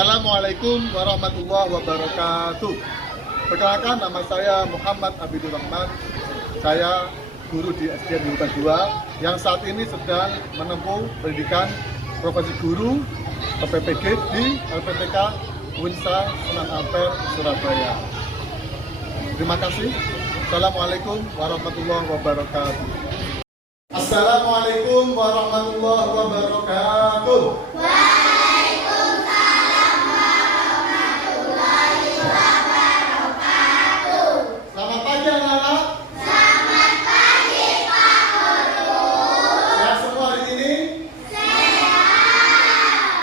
Assalamualaikum warahmatullahi wabarakatuh. Perkenalkan, nama saya Muhammad Abidul Rahman. Saya guru di SDN Lingkungan 2 yang saat ini sedang menempuh pendidikan profesi guru PPG di LPTK Unsa Sunan Ampel, Surabaya. Terima kasih. Assalamualaikum warahmatullahi wabarakatuh. Assalamualaikum warahmatullahi wabarakatuh. Selamat pagi anak-anak. Selamat pagi Pak Guru. Sehat semua hari ini? Sehat.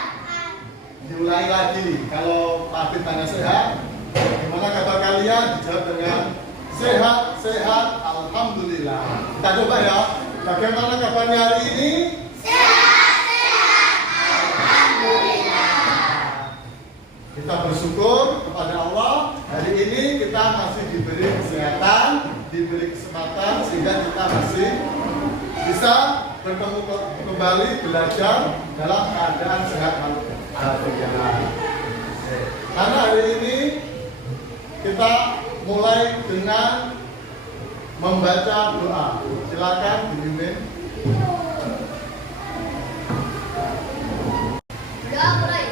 Diulangi lagi. Kalau Pak Abid tanya sehat, gimana kabar kalian? Dijawab dengan sehat, sehat, alhamdulillah. Kita coba ya. Bagaimana kabarnya hari ini? Sehat, sehat, alhamdulillah. Kita bersyukur kepada Allah. Hari ini kita masih diberi kesehatan, diberi kesempatan sehingga kita masih bisa bertemu kembali belajar dalam keadaan sehat walafiat. Karena hari ini kita mulai dengan membaca doa. Silakan dipimpin. Doa mulai.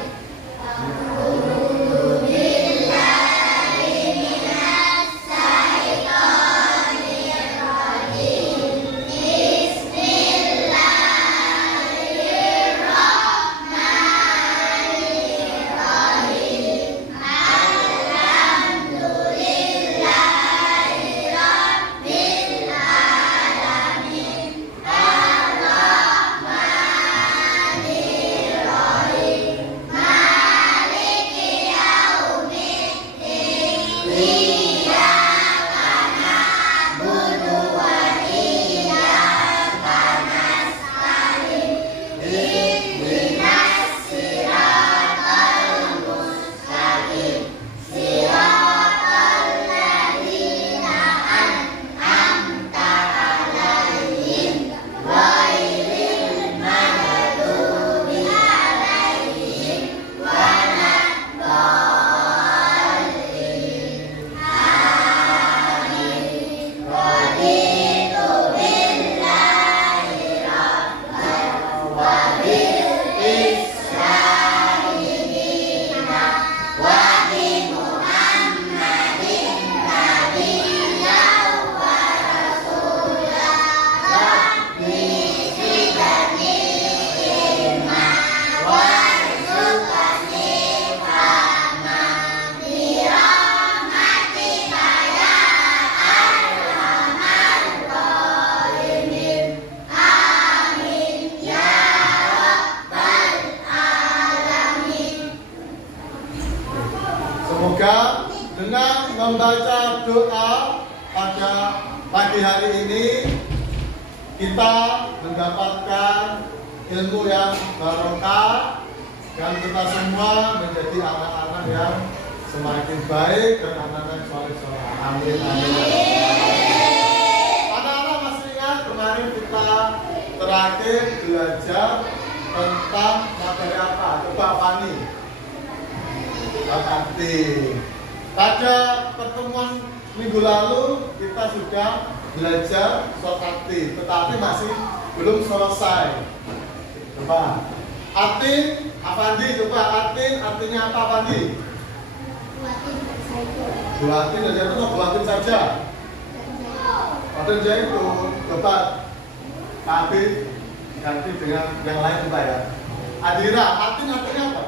Semoga dengan membaca doa pada pagi hari ini kita mendapatkan ilmu yang barokah dan kita semua menjadi anak-anak yang semakin baik dan anak-anak soleh-soleh. Amin, amin. Anak-anak masih ingat kemarin kita terakhir belajar tentang materi apa? Coba Fani. Aktif. Pada pertemuan minggu lalu kita sudah belajar sholat aktif, tetapi masih belum selesai. Coba atin, Afandi, coba atin artinya apa Afandi? Buatin aja itu, buatin saja. Buatin zaitun. Coba Abid ganti dengan yang lain coba ya. Adira, atin artinya apa?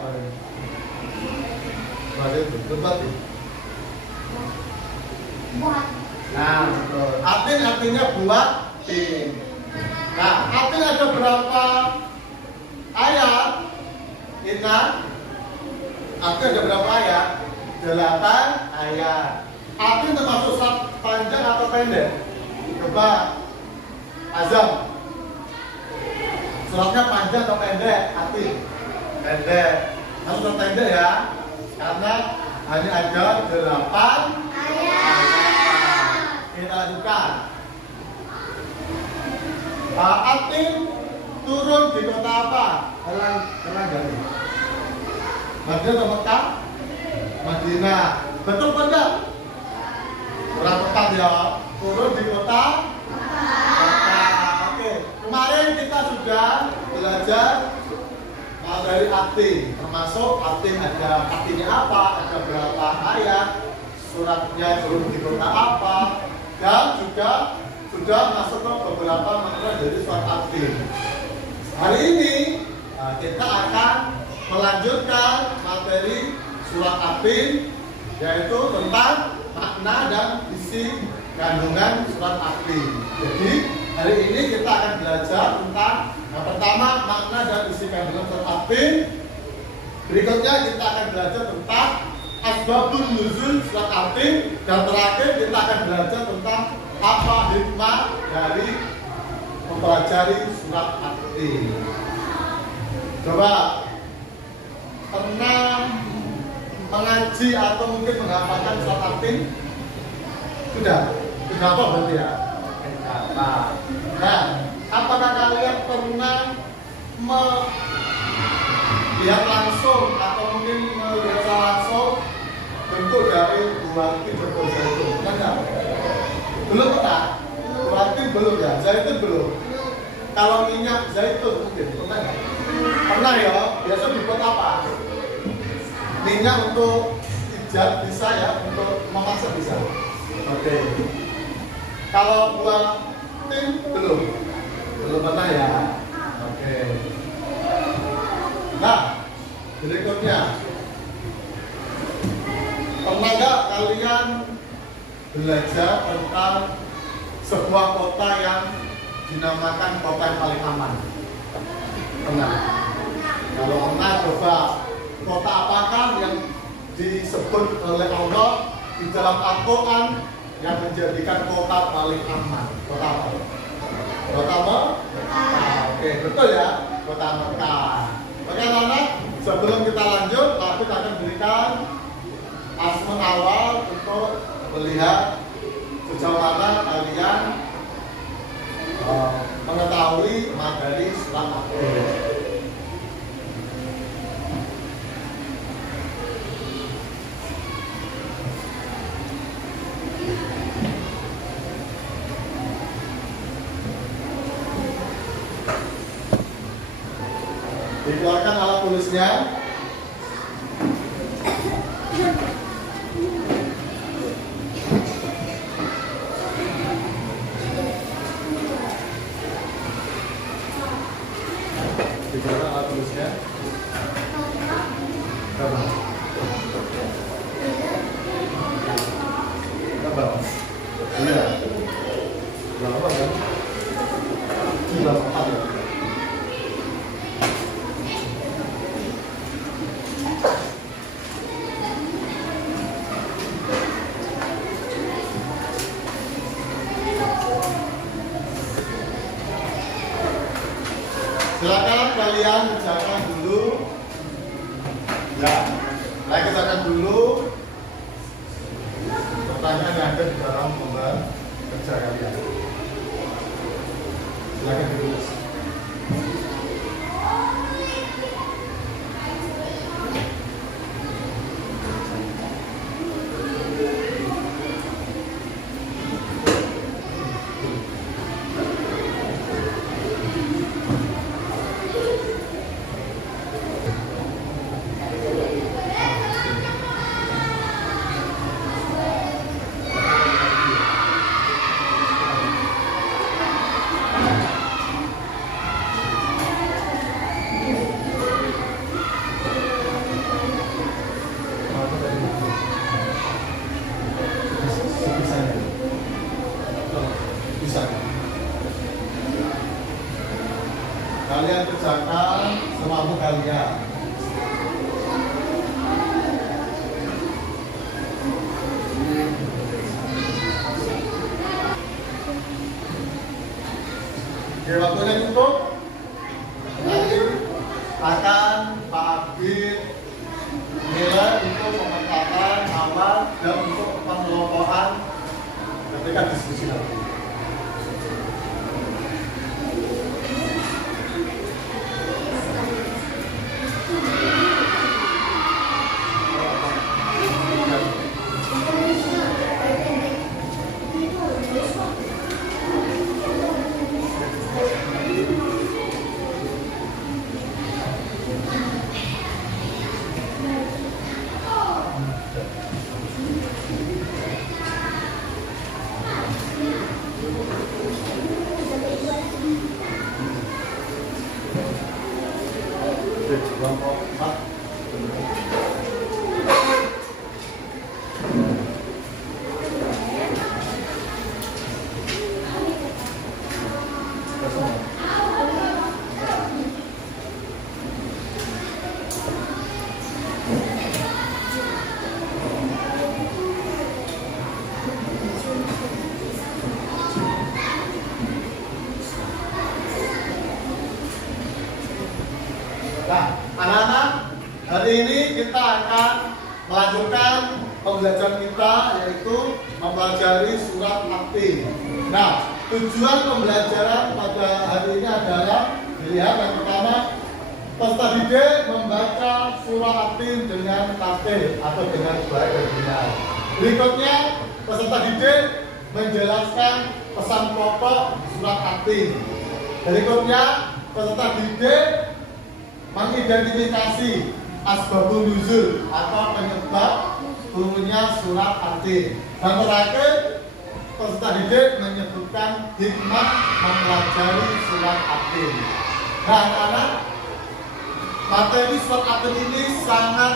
Buat. Nah, betul. Atin artinya buatin. Nah, atin ada berapa ayat? Ingat, atin ada berapa ayat? 8 ayat. Atin termasuk surat panjang atau pendek? Coba Azam. Suratnya panjang atau pendek? Atin. Pendek. Harus surat pendek ya. Karena hanya ada 8 ayat. Kita lanjutkan. Atin turun di kota apa? Telanggari. Madinah atau Mekah? Madinah. Betul apa enggak? Kurang tepat ya. Turun di kota Mekah. Oke. Kemarin kita sudah belajar materi aktif, termasuk aktif ada artinya apa, ada berapa ayat, suratnya turun di kota apa, dan juga sudah masuk ke beberapa makna dari surat aktif. Hari ini kita akan melanjutkan materi surat aktif, yaitu tentang makna dan isi kandungan surat aktif. Jadi hari ini kita akan belajar tentang yang pertama makna dan isi kandungan surat aktif. Berikutnya kita akan belajar tentang asbabun nuzul surat aktif, dan terakhir kita akan belajar tentang apa hikmah dari mempelajari surat aktif. Coba pernah mengaji atau mungkin menghafalkan surat aktif? Sudah apa berarti ya? Nah, apakah kalian pernah melihat langsung atau mungkin melihat langsung bentuk dari buah hijau zaitun? Pernah? Belum pernah? Berarti belum ya? Zaitun belum? Kalau minyak zaitun mungkin pernah nggak? Pernah ya? Biasa dibuat apa? Minyak untuk pijat bisa ya? Untuk memasak bisa? Oke. Kalau buah tim belum? Belum pernah ya? Oke. Nah, berikutnya, pernah nggak kalian belajar tentang sebuah kota yang dinamakan kota yang paling aman? Pernah? Kalau pernah, coba kota apakah yang disebut oleh Allah di dalam Al-Quran yang menjadikan kota paling aman? Kota apa? Kota apa? Oke, betul ya, kota Mekah. Oke anak-anak, sebelum kita lanjut, aku akan berikan asmen awal untuk melihat sejauh mana kalian mengetahui materi surat aktif. Dikeluarkan alat tulisnya. Dikeluarkan alat tulisnya. Berapa? Berapa? Iya. Berapa kan? 94 ya. Silakan kalian kerjakan dulu. Ya, saya kerjakan dulu pertanyaan yang ada di dalam lembar kerja kalian. Silakan ditulis. Kalian kerjakan semampu kalian. Oke, waktunya cukup. Nanti akan Pak Abid nilai untuk pementasan awal dan untuk pengelompokan ketika diskusi nanti. Nah, anak-anak, hari ini kita akan melanjutkan pembelajaran kita, yaitu mempelajari surat At-Tin. Nah, tujuan pembelajaran pada hari ini adalah dilihat yang pertama, peserta didik membaca surah At-Tin dengan tertib atau dengan baik dan benar. Berikutnya, peserta didik menjelaskan pesan pokok surat At-Tin. Berikutnya, peserta didik mengidentifikasi asbabun nuzul atau penyebab turunnya surat At-Tin. Dan terakhir, peserta didik menyebutkan hikmah mempelajari surat At-Tin. Nah, anak-anak, materi surat At-Tin ini sangat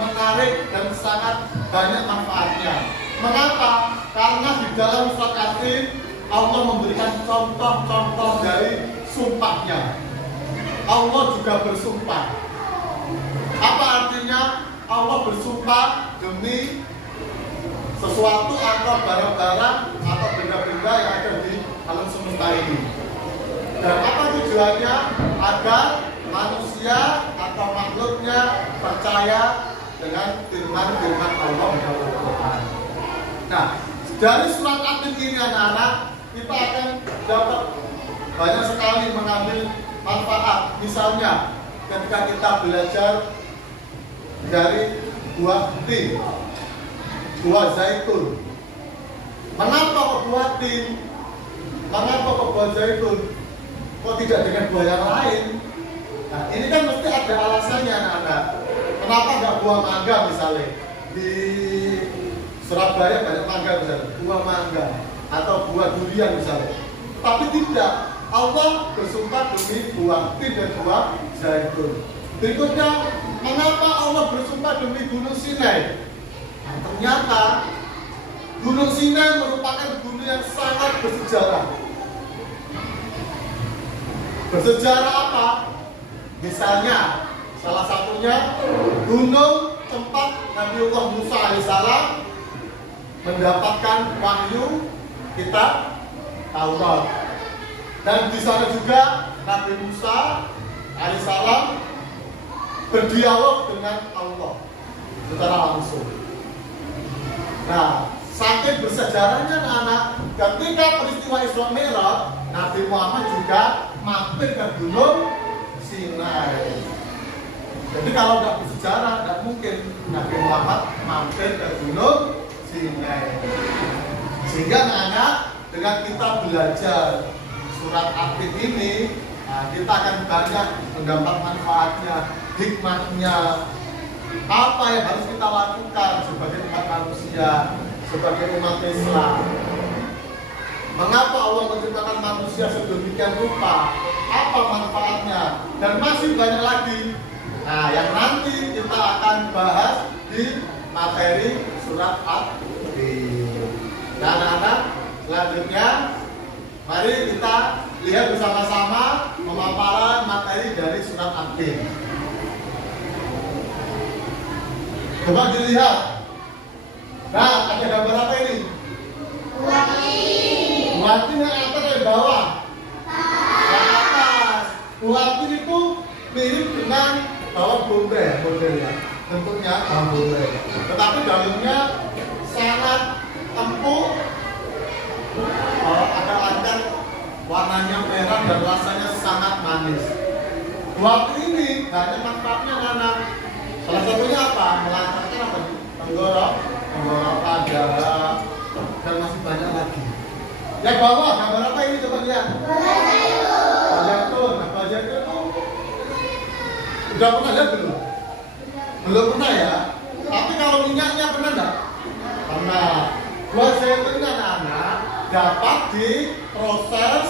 menarik dan sangat banyak manfaatnya. Mengapa? Karena di dalam surat At-Tin Allah memberikan contoh-contoh dari sumpahnya. Allah juga bersumpah. Apa artinya? Allah bersumpah demi sesuatu atau barang-barang atau benda-benda yang ada di alam semesta ini. Dan apa tujuannya? Agar manusia atau makhluknya percaya dengan firman-firman Allah dalam Al-Quran. Nah, dari surat At-Tin ini anak-anak, kita akan dapat banyak sekali mengambil manfaat. Misalnya ketika kita belajar dari buah tin, buah zaitun. Mengapa kok buah tin? Mengapa kok buah zaitun? Kok tidak dengan buah yang lain? Nah, ini kan mesti ada alasannya anak-anak. Kenapa nggak buah mangga misalnya? Di Surabaya banyak mangga misalnya, buah mangga atau buah durian misalnya. Tapi tidak, Allah bersumpah demi buah tin dan buah zaitun. Berikutnya, mengapa Allah bersumpah demi Gunung Sinai? Nah, ternyata Gunung Sinai merupakan gunung yang sangat bersejarah. Bersejarah apa? Misalnya, salah satunya gunung tempat Nabiullah Musa alaihissalam mendapatkan wahyu kitab Taurat. Dan di sana juga Nabi Musa alaihissalam berdialog dengan Allah secara langsung. Nah, saking bersejarahnya anak, ketika peristiwa Isra Mi'raj, Nabi Muhammad juga mampir ke Gunung Sinai. Jadi kalau nggak bersejarah, nggak mungkin Nabi Muhammad mampir ke Gunung Sinai. Sehingga anak, dengan kita belajar surat At-Tin ini, nah, kita akan banyak mendapat manfaatnya, hikmahnya, apa yang harus kita lakukan sebagai umat manusia, sebagai umat Islam. Mengapa Allah menciptakan manusia sedemikian rupa? Apa manfaatnya? Dan masih banyak lagi. Nah, yang nanti kita akan bahas di materi surat At-Tin. Nah, anak-anak, selanjutnya mari kita lihat bersama-sama pemaparan materi dari surat At-Tin. Coba dilihat. Nah, ada gambar apa ini? Buah tin yang atas dan bawah. Yang atas. Buah tin itu mirip dengan bawang bombay modelnya. Bentuknya bawang bombay. Tetapi dalamnya sangat empuk. Ada warnanya merah dan rasanya sangat manis. Buah tin ini banyak manfaatnya anak. Salah satunya apa? Melancarkan apa? Tenggorokan, darah, dan masih banyak lagi. Yang bawah, gambar apa ini? Coba lihat. Buah zaitun. Nah, buah zaitun itu udah pernah lihat belum? Belum pernah ya? Tapi kalau minyaknya pernah enggak? Pernah. Buah zaitun ini anak-anak dapat diproses,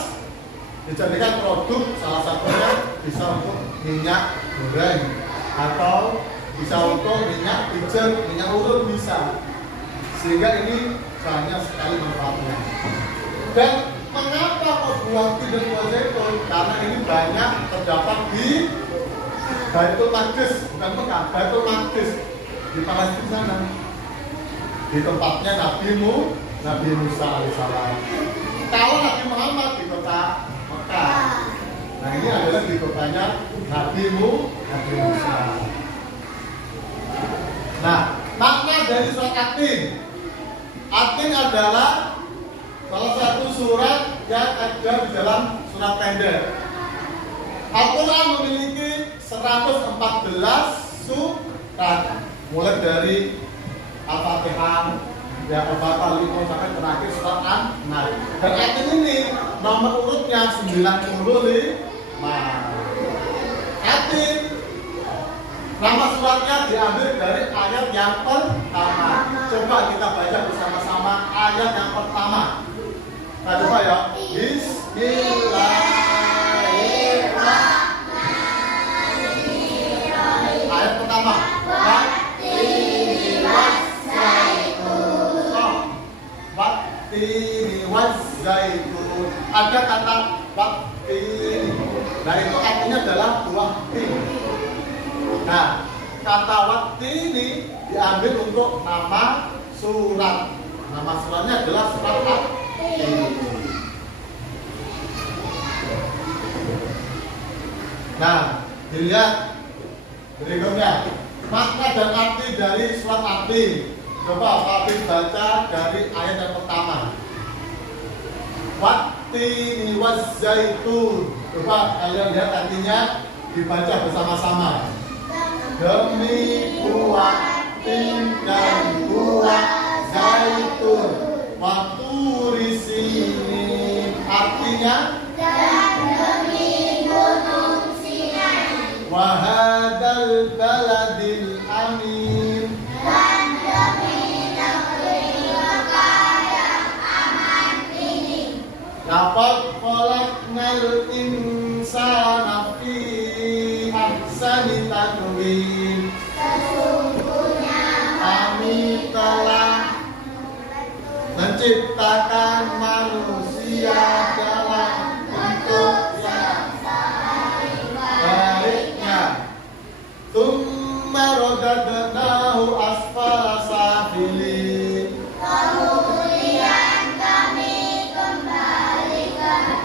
dijadikan produk, salah satunya bisa untuk minyak goreng atau bisa untuk minyak pijet, minyak urut bisa. Sehingga ini banyak sekali manfaatnya. Dan mengapa kok buah tin dan buah zaitun? Karena ini banyak terdapat di Baitul Maqdis, bukan Mekah, Baitul Maqdis di Palestina sana. Di tempatnya Nabi Musa alaihissalam. Kalau Nabi Muhammad di kota Mekah. Nah ini adalah di kotanya Nabi Musa. Nah, makna dari surat At-Tin. At-Tin adalah salah satu surat yang ada di dalam surat pendek. Al-Quran memiliki 114 surat, mulai dari Al-Fatihah, Al-Baqarah 5 sampai terakhir surat An-Nahl. Dan At-Tin ini nomor urutnya 95. At-Tin nama suratnya diambil dari ayat yang pertama. Coba kita baca bersama-sama ayat yang pertama. Nah, coba ya. Bismillahirrahmanirrahim. Ayat pertama. Wattini wazzaitun. Ada kata wattini. Nah, itu artinya adalah buah tin. Nah, kata wattini diambil untuk nama surat. Nama suratnya adalah surat At-Tin. Nah, dilihat berikutnya makna dan arti dari surat At-Tin. Coba Pak baca dari ayat yang pertama. Wattini wazzaitun. Coba kalian lihat artinya, dibaca bersama-sama. Demi buah tin dan buah zaitun, waturi sinin. Artinya, dan demi gunung Sinai, wahadal baladil amin. dan demi negeri Mekah yang aman ini. Laqad khalaqnal insana fi ahsani taqwim. Sesungguhnya Kami telah menciptakan manusia dalam bentuk yang baiknya. Tsumma radadnahu asfala safilin. kemudian kami kembalikan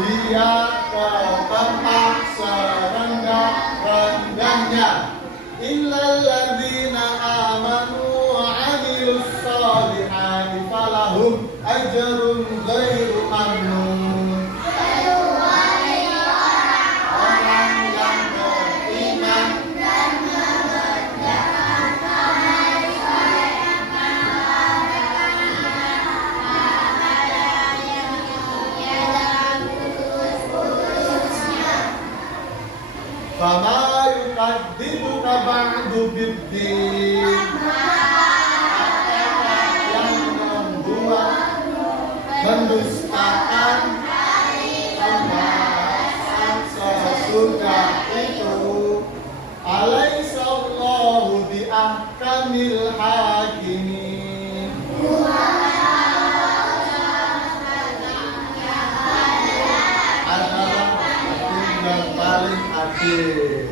Dia ke tempat serendah-rendahnya. Illal ladzina amanu wa 'amilus sholihati falahum ajrun ghairu mamnun. kecuali Orang yang beriman dan mengerjakan amal soleh yang dalam putus-putusnya. fama yukadzibuka ba'du biddin. Yang membuat mendustakan pembahasan sesudah itu. Alaysa Allahu bi ahkamil hakimin. Adalah hakim yang paling adil.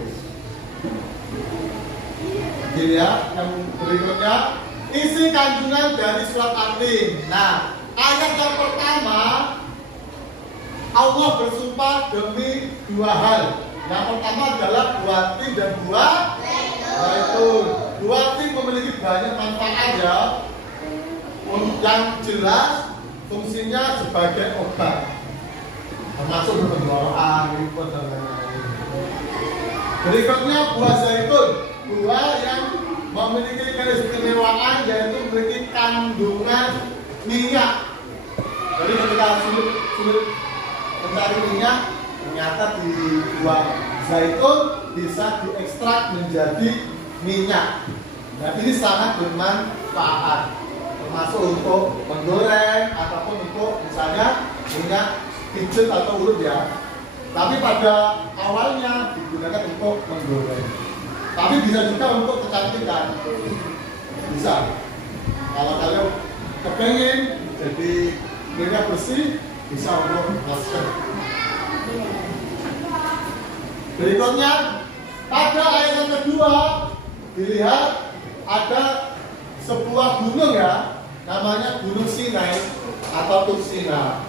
Dilihat yang berikutnya, isi kandungan dari surat At-Tin. Nah, ayat yang pertama, Allah bersumpah demi dua hal. Yang pertama adalah buah tin dan buah zaitun. Buah tin memiliki banyak manfaat ya. Yang jelas fungsinya sebagai obat, termasuk penggorokan, liput dan lain-lain. Berikutnya buah zaitun, buah yang memiliki keistimewaan yaitu memiliki kandungan minyak. Jadi ketika sulit mencari minyak, ternyata di buah zaitun bisa diekstrak menjadi minyak. Dan ini sangat bermanfaat, termasuk untuk menggoreng ataupun untuk misalnya minyak pijet atau urut ya. Tapi pada awalnya digunakan untuk menggoreng. Tapi bisa juga untuk kecantikan. Bisa. Kalau kalian kepengen jadi kulitnya bersih, bisa untuk masker. Berikutnya, pada ayat yang kedua dilihat ada sebuah gunung ya, namanya Gunung Sinai atau Tursina.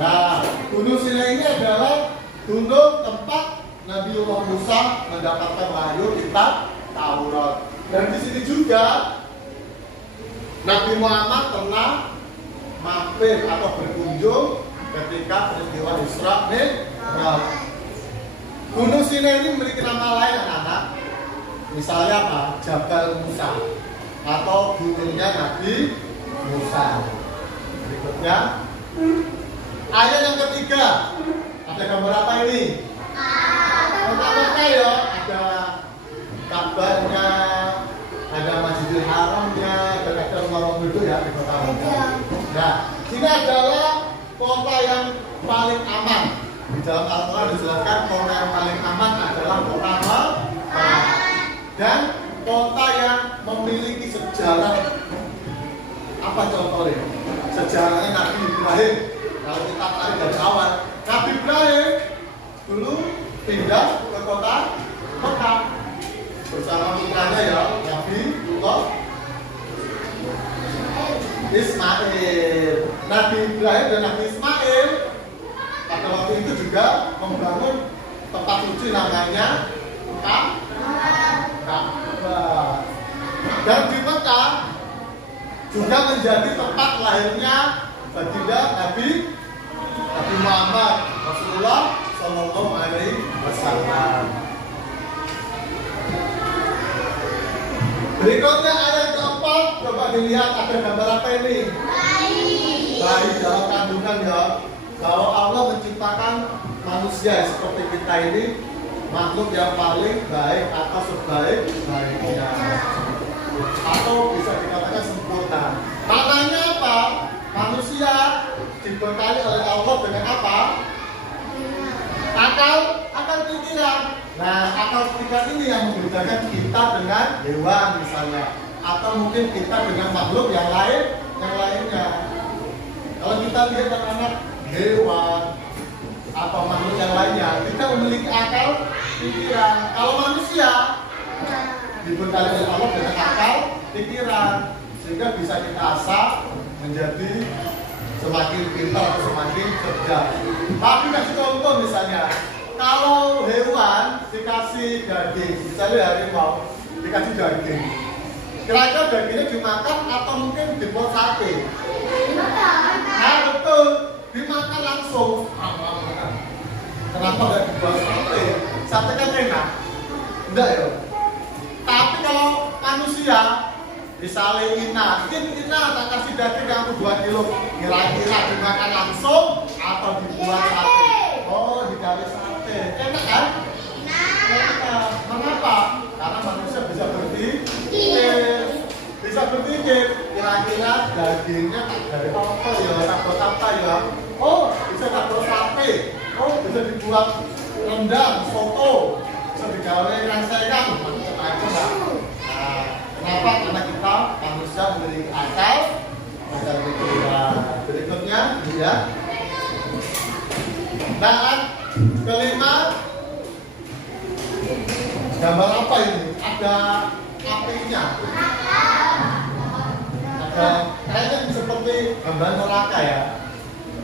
Nah, Gunung Sinai ini adalah gunung tempat Nabiullah Musa mendapatkan wahyu kitab Taurat. Dan di sini juga Nabi Muhammad pernah mampir atau berkunjung ketika peristiwa Isra Mi'raj. Gunung Sinai ini memiliki nama lain anak-anak. Misalnya apa? Jabal Musa atau gunungnya Nabi Musa. Berikutnya ayat yang ketiga. Ada gambar apa ini? Pertama ya ada kabarnya, ada Masjidil Haramnya, dan ada rumah itu ya di kota Mekah. Nah, sini adalah kota yang paling aman. Di dalam Al-Quran dijelaskan kota yang paling aman adalah kota Mekah dan kota yang memiliki sejarah. Apa contohnya? Sejarahnya Nabi Ibrahim. Kalau kita tarik dari awal, Nabi Ibrahim dulu pindah ke kota Mekah bersama putranya ya, Nabi Ismail. Nabi Ibrahim dan Nabi Ismail pada waktu itu juga membangun tempat suci namanya Ka'bah. Dan di Mekah juga menjadi tempat lahirnya baginda Nabi Muhammad Rasulullah Shallallahu Alaihi Wasallam. Berikutnya ayat keempat, coba dilihat ada gambar apa ini? Bayi dalam kandungan ya. Kalau Allah menciptakan manusia seperti kita ini makhluk yang paling baik atau sebaik-baiknya, atau bisa dikatakan sempurna. Maknanya apa? Manusia dibekali oleh Allah dengan apa? Akal pikiran. Nah, akal pikiran ini yang membedakan kita dengan hewan misalnya, atau mungkin kita dengan makhluk yang lainnya. Kalau kita lihat anak-anak hewan atau makhluk yang lainnya, kita memiliki akal pikiran. Kalau manusia dibekali oleh Allah dengan akal pikiran, sehingga bisa kita asah menjadi semakin pintar atau semakin cerdas. Tapi kasih contoh misalnya, kalau hewan dikasih daging, misalnya harimau dikasih daging, kira-kira dagingnya dimakan atau mungkin dibuat sate? Nah betul, dimakan langsung. Kenapa nggak dibuat sate? Sate kan enak, enggak ya? Tapi kalau manusia misalnya Ina tak kasih daging kamu 2 kilo, kira-kira dimakan langsung atau dibuat sate? Oh, dikasih sate, enak kan? Enak. Mengapa? Karena manusia bisa berpikir, kira-kira dagingnya dari apa ya, takut apa ya? Oh, bisa takut sate. Oh, bisa dibuat rendang, soto, bisa digawe rangsengan, macam-macam lah. Nah, kenapa? Karena kita manusia memiliki akal pikiran. Berikutnya, ya. Nah, kelima, gambar apa ini? Ada apinya. Ada kayaknya seperti gambar neraka ya.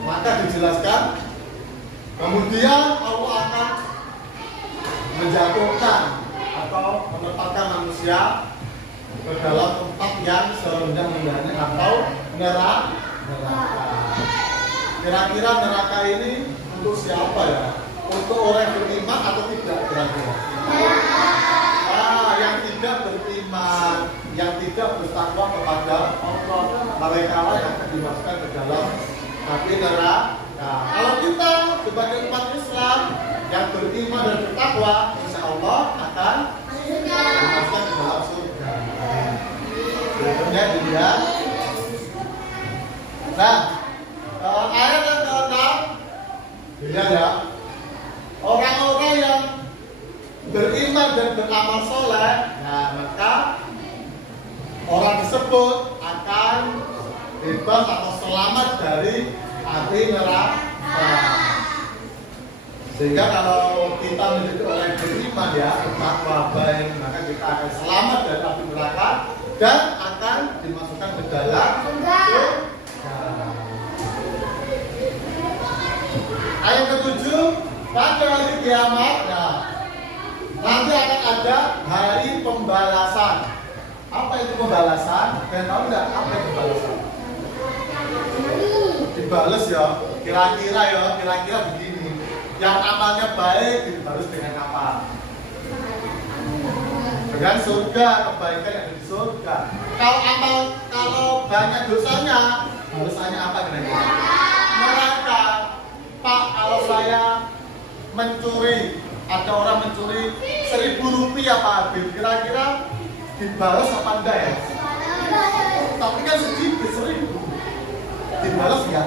Maka dijelaskan, kemudian Allah akan menjatuhkan atau menempatkan manusia ke dalam tempat yang serendah-rendahnya atau neraka. Kira-kira neraka ini untuk siapa ya? Untuk orang yang beriman atau tidak kira-kira? Yang tidak beriman, yang tidak bertakwa kepada Allah, mereka lah yang akan dimasukkan ke dalam api neraka. Kalau kita sebagai umat Islam yang beriman dan bertakwa, insya Allah akan dimasukkan ke dalam surga. Berikutnya dilihat. Nah, ayat yang ke-6 dilihat ya. beriman dan beramal soleh, nah maka orang tersebut akan bebas atau selamat dari api neraka. Sehingga kalau kita menjadi orang yang beriman ya, bertakwa baik, maka kita akan selamat dari api neraka dan akan dimasukkan ke dalam surga. Ayat ketujuh, pada hari kiamat, nah, nanti akan ada hari pembalasan. Apa itu pembalasan? Kalian tahu nggak apa itu pembalasan? Dibalas ya, kira-kira begini. Yang amalnya baik dibalas dengan apa? Dengan surga, kebaikan yang ada di surga. Kalau banyak dosanya, balasannya apa kira-kira? Neraka. Pak, kalau saya mencuri, ada orang mencuri 1.000 rupiah Pak Habib, kira-kira dibalas apa enggak ya? Tapi kan sedikit 1.000. Dibalas ya?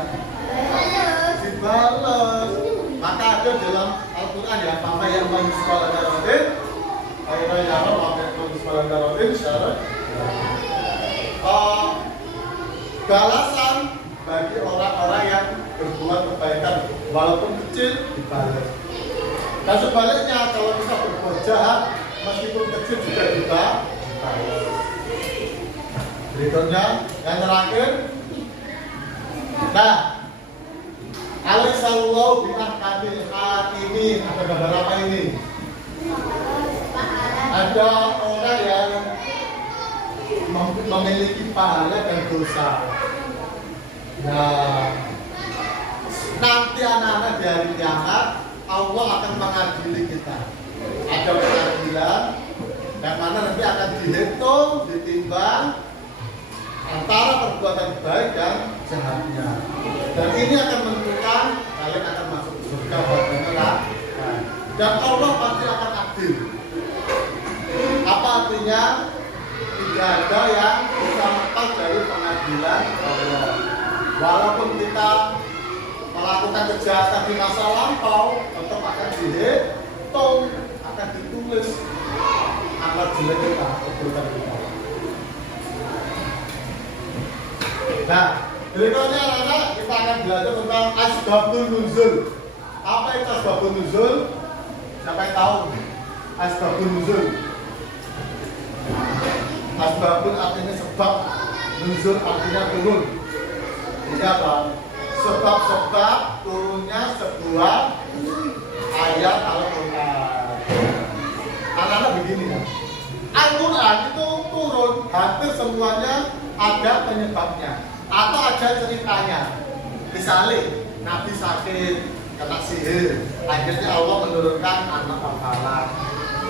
Dibalas. Maka ada dalam Al-Quran ya, maka yang menyusul darotin, ayat yang menyusul darotin syarat balasan bagi orang-orang yang berbuat kebaikan walaupun kecil dibalas. Dan sebaliknya kalau kita berbuat jahat meskipun kecil juga dibalas. Berikutnya yang terakhir, nah, Alaihissallahu bi'ahkamil hakimin. Ada gambar apa ini? Ada orang yang memiliki pahala dan dosa. Nah, nanti anak-anak di hari kiamat Allah akan mengadili kita. Ada pengadilan yang mana nanti akan dihitung, ditimbang antara perbuatan baik dan jahatnya. Dan ini akan menentukan kalian akan masuk surga atau neraka. Dan Allah pasti akan adil. Apa artinya? Tidak ada yang bisa lepas dari pengadilan Allah. Walaupun kita melakukan kejahatan di masa lampau, tetap akan dihitung, akan ditulis amal jelek kita, perbuatan kita. Nah, berikutnya anak-anak kita akan belajar tentang asbabun nuzul. Apa itu asbabun nuzul? Siapa yang tahu? Asbabun nuzul. Asbabun artinya sebab, nuzul artinya turun. Ini apa? Sebab-sebab turunnya sebuah ayat Al-Quran. Anak-anak begini ya. Al-Quran itu turun hampir semuanya ada penyebabnya atau ada ceritanya. Misalnya Nabi sakit, kena sihir, akhirnya Allah menurunkan anak bakalan.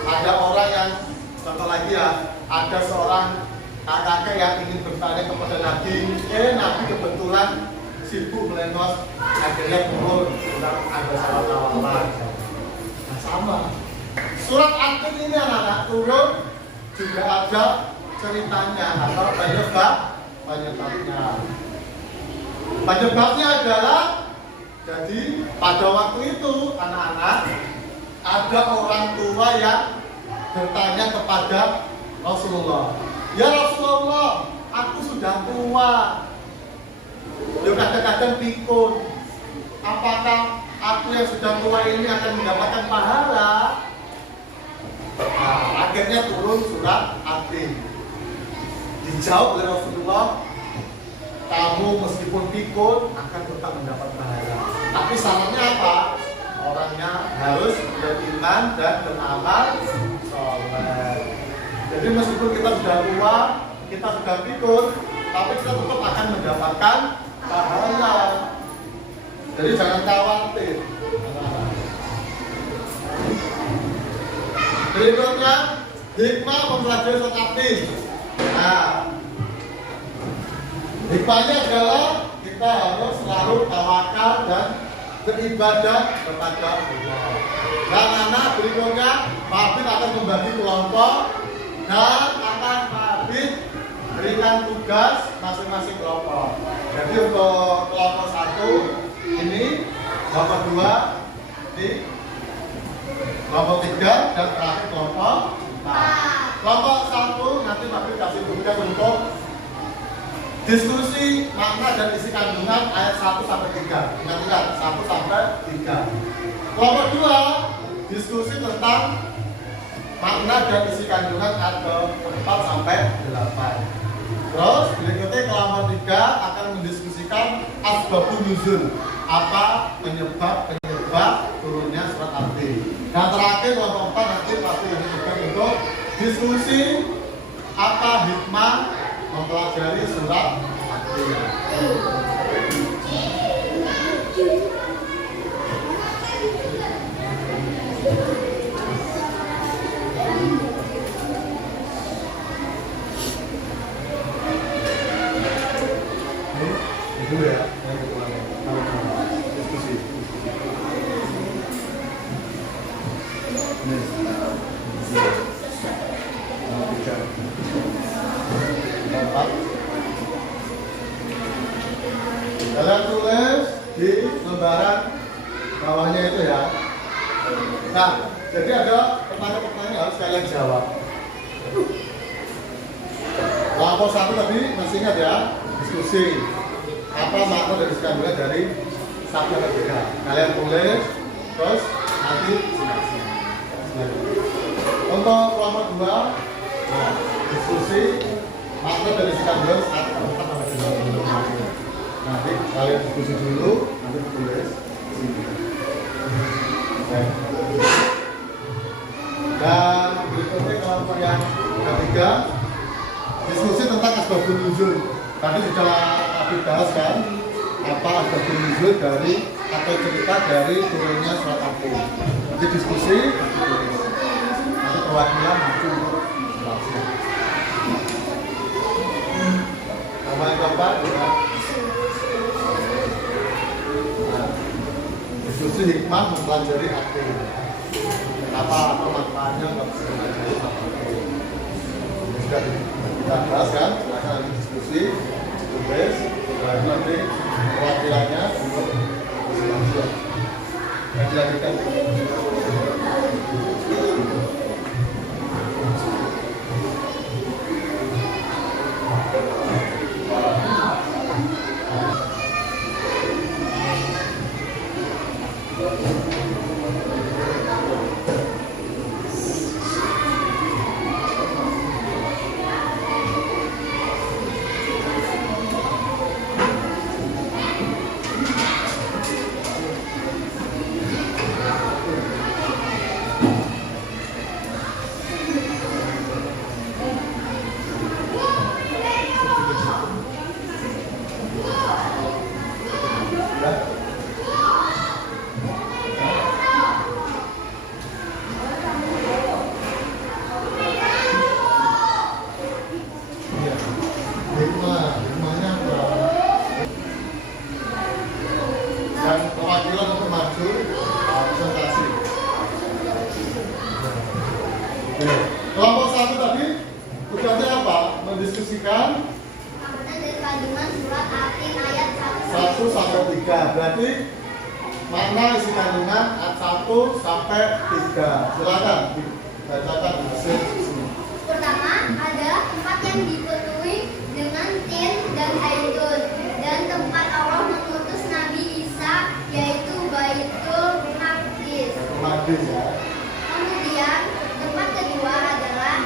Ada orang yang, contoh lagi ya, ada seorang kakak yang ingin bertanya kepada Nabi, Nabi kebetulan sibuk melengos, akhirnya turun surat ada salah tawalan. Nah sama, surat An-Nur ini anak-anak turun juga ada ceritanya atau penyebabnya. Penyebabnya adalah, jadi pada waktu itu anak-anak ada orang tua yang bertanya kepada Rasulullah, ya Rasulullah, aku sudah tua, kadang-kadang pikun, apakah aku yang sudah tua ini akan mendapatkan pahala? Nah, akhirnya turun surat An-Nur. Dijawab oleh Rasulullah, kamu meskipun pikun akan tetap mendapat pahala. Tapi syaratnya apa? Orangnya harus beriman dan beramal soleh. Jadi meskipun kita sudah tua, kita sudah pikun, tapi kita tetap akan mendapatkan pahala. Jadi jangan khawatir. Berikutnya, hikmah mempelajari surat An-Nur. Nah, hikmahnya adalah kita harus selalu tawakal dan beribadah kepada Allah. Dan anak berikutnya, Habib akan membagi kelompok dan akan Habib berikan tugas masing-masing kelompok. Jadi untuk kelompok 1 ini, kelompok 2 ini, kelompok 3 dan terakhir kelompok 4. Kelompok 1 nanti Nabi kasih tugas untuk diskusi makna dan isi kandungan ayat 1 sampai 3. Ingat-ingat 1 sampai 3. Kelompok 2 diskusi tentang makna dan isi kandungan ayat 4 sampai 8. Terus berikutnya kelompok 3 akan mendiskusikan asbabun nuzul, apa penyebab turunnya surat Al-Fatihah. Dan terakhir kelompok 4 nanti pasti diberikan untuk diskusi apa hikmah mempelajari surat Al-Fatihah. Itu ya yang kedua diskusi. Kalian tulis di lembaran bawahnya itu ya. Nah, jadi ada pertanyaan-pertanyaan harus kalian jawab. Kelompok 1 tadi masih ingat ya, diskusi apa makna dari kandungan dari 1 sampai 3. Kalian tulis, terus nanti simak. Untuk kelompok 2, nah, diskusi makna dari kandungan 1 sampai 3. Nanti kalian diskusi dulu, nanti tulis sini. Dan berikutnya kelompok yang ketiga, diskusi tentang asbabun nuzul. Tadi sudah Abi bahas kan, apa asbabun nuzul dari atau cerita dari turunnya surat Al-Fatihah. Nanti diskusi, nanti perwakilan maju untuk berlangsung. Nama yang keempat ya. Diskusi hikmah mempelajari Al-Fatihah. Apa manfaatnya untuk mempelajari Al-Fatihah. Sudah kita bahas kan, silakan diskusi, tulis, nanti perwakilannya untuk berlangsung. Dan dilanjutkan. Dan perwakilan untuk maju presentasi. Kelompok 1 tadi tugasnya apa? Mendiskusikan makna dari kandungan surat Al-Fatihah ayat 1 sampai 3. Berarti makna isi kandungan ayat 1 sampai 3. Silakan dibacakan hasil sini. Pertama, ada tempat yang dipenuhi dengan tin dan zaitun, dan tempat Allah mengutus Nabi Isa, yaitu Baitul Maqdis. Maqdis ya. Kemudian tempat kedua adalah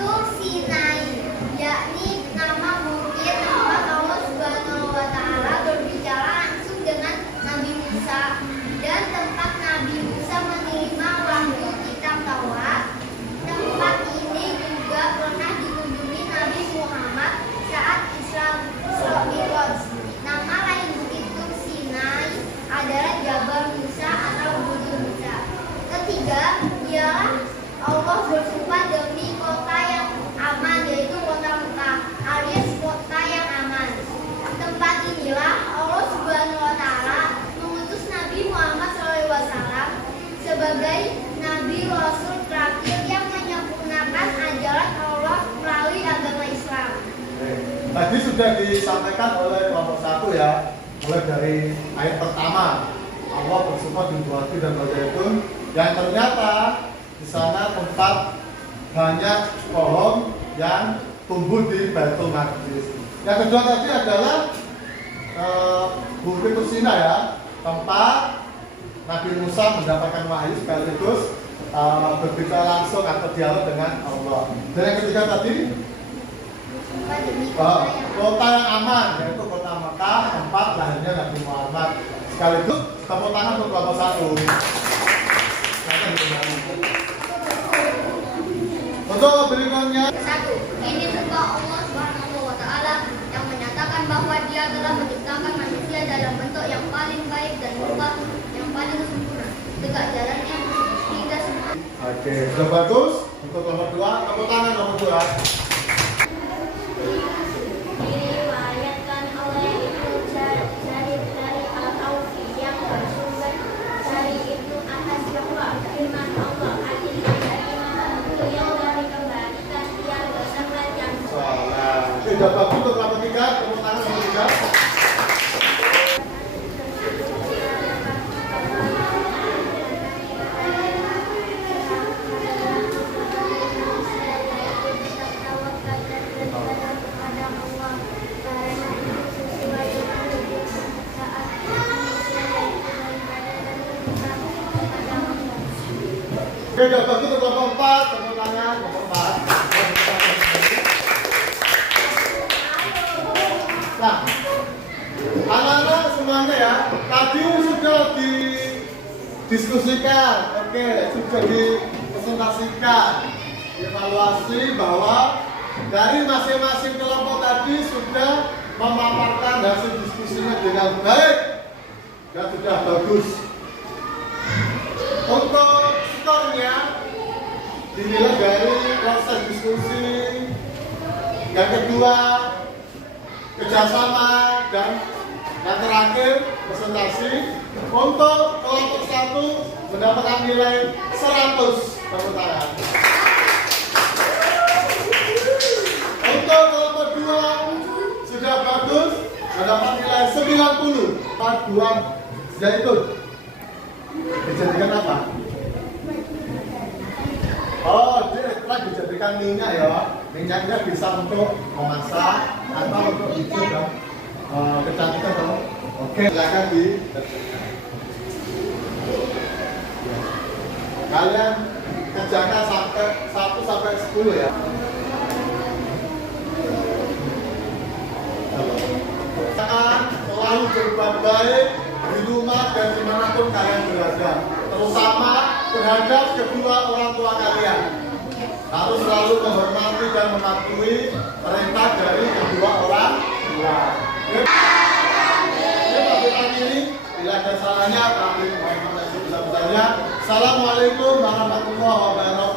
Tur Sinai, yakni nama bukit tempat Allah Subhanahu wa Ta'ala berbicara langsung dengan Nabi Musa, dan tempat Nabi Musa menerima wahyu kitab Taurat. Tempat ini juga pernah dikunjungi Nabi Muhammad saat Isra Mi'raj. Nama lain bukit Tur Sinai adalah Jabal Musa atau Gunung Musa. Ketiga, ialah Allah bersumpah demi kota yang aman, yaitu kota Mekah, alias kota yang aman. Tempat inilah Allah Subhanahu wa Ta'ala mengutus Nabi Muhammad SAW sebagai Nabi Rasul terakhir yang menyempurnakan ajaran Allah melalui agama Islam. Tadi sudah disampaikan oleh kelompok 1 ya, mulai dari ayat pertama Allah bersumpah demi Tuhan dan zaitun, yang ternyata Di sana tempat banyak pohon yang tumbuh di Baitul Maqdis. Yang kedua tadi adalah Bukit Tursina ya, tempat Nabi Musa mendapatkan wahyu sekaligus berbicara langsung atau dialog dengan Allah. Dan yang ketiga tadi kota yang aman, yaitu kota Mekah, tempat lahirnya Nabi Muhammad. Sekaligus tepuk tangan untuk kelompok satu. Untuk berikutnya, satu, ini sebab Allah Subhanahu wa Ta'ala yang menyatakan bahwa Dia telah menciptakan manusia dalam bentuk yang paling baik dan rupa yang paling sempurna, tegak jalannya hingga sempurna. Oke, sudah bagus. Untuk nomor 2, tepuk tangan nomor 2. Diriwayatkan oleh Ibnu Jarir dari Al-Aufi yang bersumber dari Ibnu Abbas bahwa firman Allah adilkan dari yang dari kembalikan yang bersama yang Sudah bagus untuk nomor 3, tepuk tangan nomor 3. Oke, sudah bagus untuk nomor 4, tepuk tangan nomor 4. Nah, anak-anak semuanya ya, tadi sudah didiskusikan, oke, sudah dipresentasikan, evaluasi bahwa dari masing-masing kelompok tadi sudah memaparkan hasil diskusinya dengan baik dan sudah bagus. Untuk skornya dinilai dari proses diskusi, yang kedua kerjasama, dan yang terakhir presentasi. Untuk kelompok 1 mendapatkan nilai 100. Tepuk tangan. Untuk kelompok 2 sudah bagus, mendapat nilai 90. Paduan zaitun dijadikan apa? Oh, dia telah dijadikan minyak ya. Minyaknya bisa untuk memasak atau untuk hijau dan kecantikan dong. Oke, silakan di. Kalian kerjakan sampai 1 sampai 10 ya. Selalu berbuat baik di rumah dan dimanapun kalian berada, terutama terhadap kedua orang tua kalian. Harus selalu menghormati dan mematuhi perintah dari kedua orang tua. Ini bila ada salahnya kami mohon maaf sebesar-besarnya. Assalamualaikum warahmatullahi wabarakatuh.